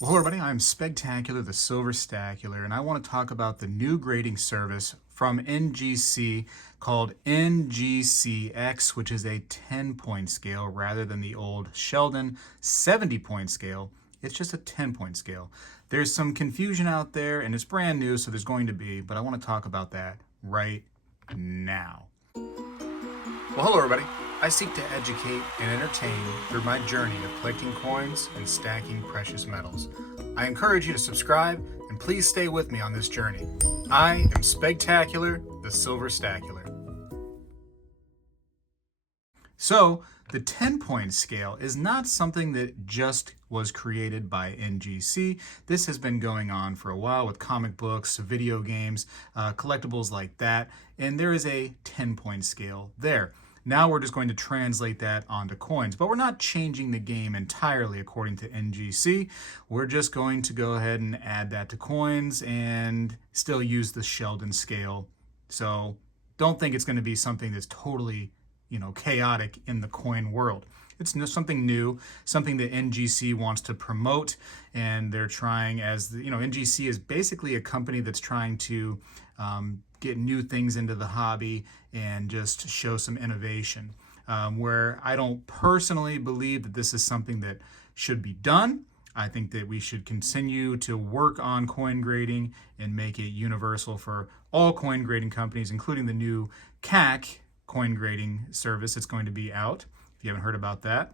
Well, hello everybody, I'm Spegtacular, the Silver Stacular, and I want to talk about the new grading service from NGC called NGCX, which is a 10-point scale rather than the old Sheldon 70-point scale. It's just a 10-point scale. There's some confusion out there, and it's brand new, so there's going to be, but I want to talk about that right now. Well, hello everybody. I seek to educate and entertain through my journey of collecting coins and stacking precious metals. I encourage you to subscribe and please stay with me on this journey. I am Spegtacular, the Silver Stacular. So, the 10-point scale is not something that just was created by NGC. This has been going on for a while with comic books, video games, collectibles like that, and there is a 10-point scale there. Now we're just going to translate that onto coins, but we're not changing the game entirely according to NGC. We're just going to go ahead and add that to coins and still use the Sheldon scale. So don't think it's going to be something that's totally, chaotic in the coin world. It's something new, something that NGC wants to promote, and they're trying NGC is basically a company that's trying to get new things into the hobby and just show some innovation. Where I don't personally believe that this is something that should be done. I think that we should continue to work on coin grading and make it universal for all coin grading companies, including the new CAC coin grading service that's going to be out, if you haven't heard about that.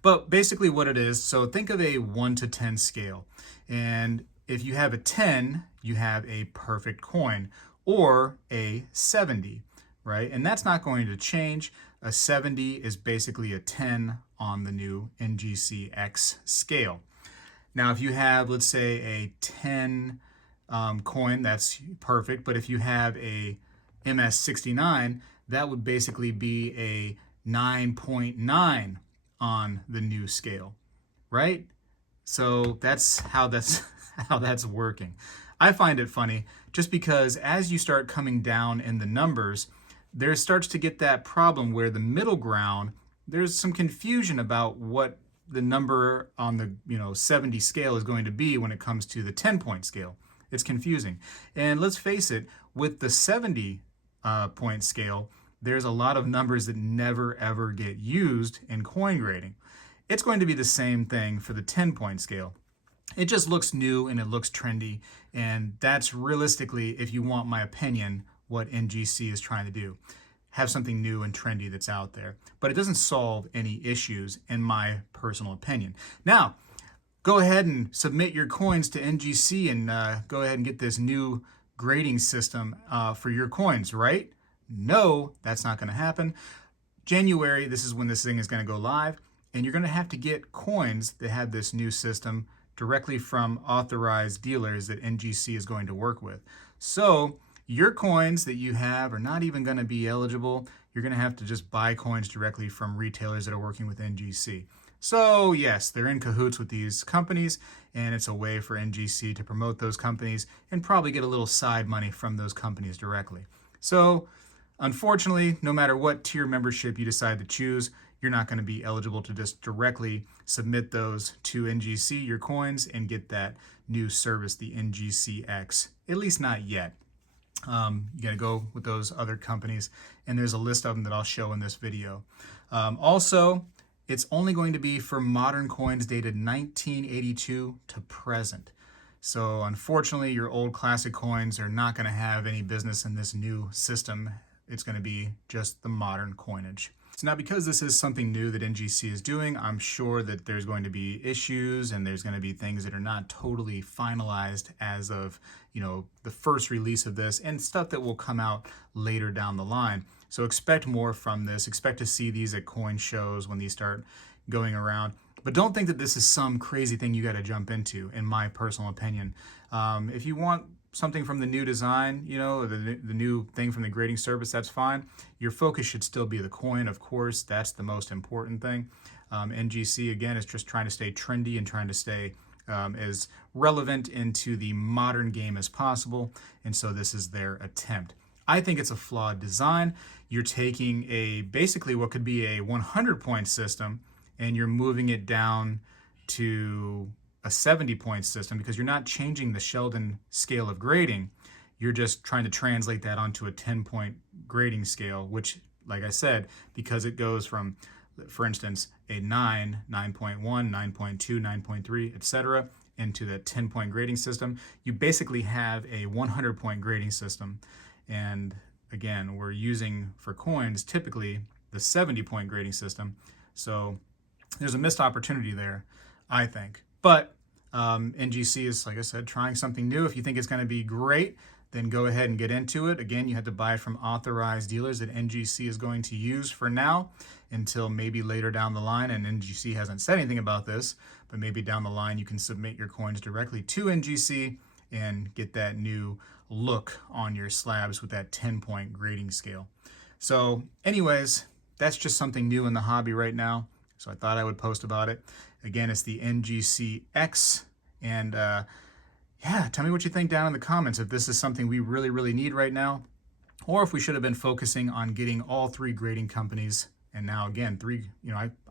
But basically what it is, so think of a 1 to 10 scale. And if you have a 10, you have a perfect coin, or a 70, right? And that's not going to change. A 70 is basically a 10 on the new NGCX scale. Now, if you have, let's say, a 10 coin, that's perfect. But if you have a MS69, that would basically be a 9.9 on the new scale, right? So that's how that's working. I find it funny just because as you start coming down in the numbers, there starts to get that problem where the middle ground, there's some confusion about what the number on the 70 scale is going to be when it comes to the 10-point scale. It's confusing. And let's face it, with the 70 point scale, there's a lot of numbers that never ever get used in coin grading. It's going to be the same thing for the 10-point scale. It just looks new and it looks trendy, and that's realistically, if you want my opinion, what NGC is trying to do. Have something new and trendy that's out there. But it doesn't solve any issues, in my personal opinion. Now, go ahead and submit your coins to NGC and go ahead and get this new grading system for your coins, right? No, that's not going to happen. January, this is when this thing is going to go live, and you're going to have to get coins that have this new system directly from authorized dealers that NGC is going to work with. So your coins that you have are not even going to be eligible. You're going to have to just buy coins directly from retailers that are working with NGC. So yes, they're in cahoots with these companies, and it's a way for NGC to promote those companies and probably get a little side money from those companies directly. So unfortunately, no matter what tier membership you decide to choose, you're not going to be eligible to just directly submit those to NGC, your coins, and get that new service, the NGCX. At least not yet. You got to go with those other companies, and there's a list of them that I'll show in this video. Also, it's only going to be for modern coins dated 1982 to present. So unfortunately, your old classic coins are not going to have any business in this new system. It's going to be just the modern coinage. So now, because this is something new that NGC is doing, I'm sure that there's going to be issues and there's going to be things that are not totally finalized as of, the first release of this, and stuff that will come out later down the line. So expect more from this. Expect to see these at coin shows when these start going around. But don't think that this is some crazy thing you got to jump into, in my personal opinion. If you want something from the new design, the new thing from the grading service, that's fine. Your focus should still be the coin, of course. That's the most important thing. NGC, again, is just trying to stay trendy and trying to stay as relevant into the modern game as possible. And so this is their attempt. I think it's a flawed design. You're taking basically what could be a 100-point system, and you're moving it down to a 70-point system, because you're not changing the Sheldon scale of grading. You're just trying to translate that onto a 10-point grading scale, which, like I said, because it goes from, for instance, a 9, 9.1, 9.2, 9.3, etc., into that 10-point grading system, you basically have a 100-point grading system. And again, we're using for coins typically the 70-point grading system. So there's a missed opportunity there, I think. But NGC is, like I said, trying something new. If you think it's going to be great, then go ahead and get into it. Again, you have to buy it from authorized dealers that NGC is going to use for now until maybe later down the line. And NGC hasn't said anything about this, but maybe down the line you can submit your coins directly to NGC and get that new look on your slabs with that 10-point grading scale. So anyways, that's just something new in the hobby right now. So I thought I would post about it. Again, it's the NGCX. And yeah, tell me what you think down in the comments, if this is something we really, really need right now, or if we should have been focusing on getting all 3 grading companies. And now again, 3,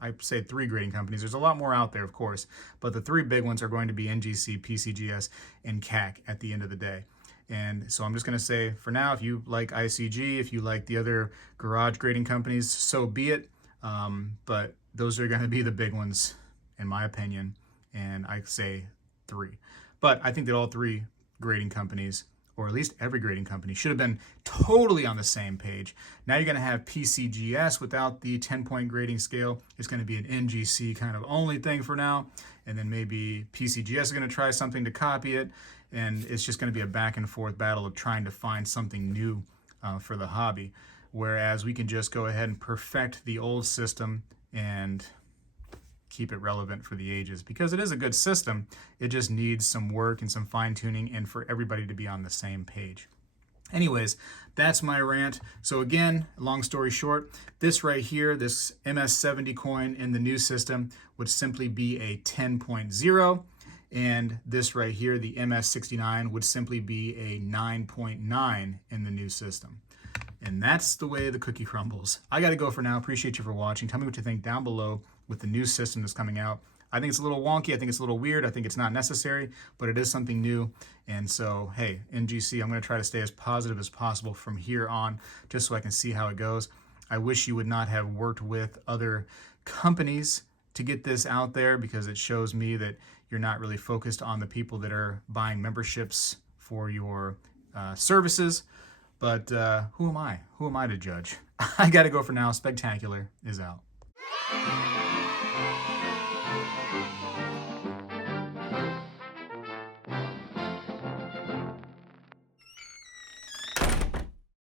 I say 3 grading companies. There's a lot more out there, of course, but the 3 big ones are going to be NGC, PCGS, and CAC at the end of the day. And so I'm just going to say, for now, if you like ICG, if you like the other garage grading companies, so be it. But those are going to be the big ones, in my opinion, and I say 3. But I think that all 3 grading companies, or at least every grading company, should have been totally on the same page. Now you're going to have PCGS without the 10-point grading scale. It's going to be an NGC kind of only thing for now, and then maybe PCGS is going to try something to copy it, and it's just going to be a back and forth battle of trying to find something new for the hobby. Whereas we can just go ahead and perfect the old system and keep it relevant for the ages, because it is a good system. It just needs some work and some fine-tuning, and for everybody to be on the same page. Anyways, that's my rant. So again, long story short, this right here, this MS70 coin in the new system would simply be a 10.0, and this right here, the MS69, would simply be a 9.9 in the new system. And that's the way the cookie crumbles. I got to go for now. Appreciate you for watching. Tell me what you think down below with the new system that's coming out. I think it's a little wonky. I think it's a little weird. I think it's not necessary, but it is something new. And so, hey, NGC, I'm going to try to stay as positive as possible from here on, just so I can see how it goes. I wish you would not have worked with other companies to get this out there, because it shows me that you're not really focused on the people that are buying memberships for your services. But who am I? Who am I to judge? I got to go for now. Spegtacular is out.